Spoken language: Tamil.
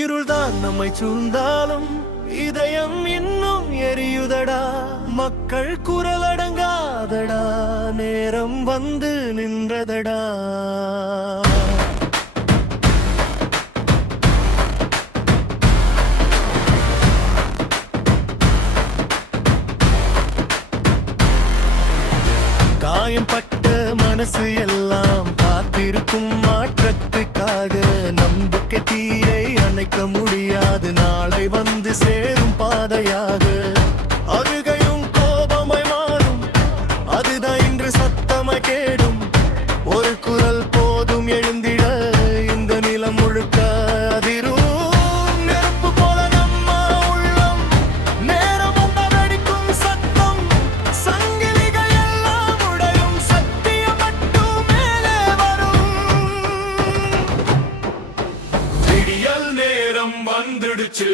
இருள்தான் நம்மை சூழ்ந்தாலும் இதயம் இன்னும் எரியுதடா. மக்கள் குரல் அடங்காதடா, நேரம் வந்து நின்றதடா. காயம்பட்ட மனசு எல்லாம் காத்திருக்கும் மாற்றத்துக்காக. நம்பிக்கை தீயை அணைக்க முடியாது, நாளை வந்து சேரும் பாதையாக. அழுகையும் கோபமாய் மாறும், அதுதான் இன்று சத்தமாய் கேடும். ஒரு குரல் போதும் எழுந்திட, இந்த நிலம் முழுக்க அதிரும். நெருப்பு போல நம்ம உள்ளம், நேரம் வந்தால் அடிக்கும் சத்தம். சங்கிலிகள் எல்லாம் உடையும், சத்தியம் மட்டும் மேலே வரும். விடியல் நேரம் வந்துடுச்சு,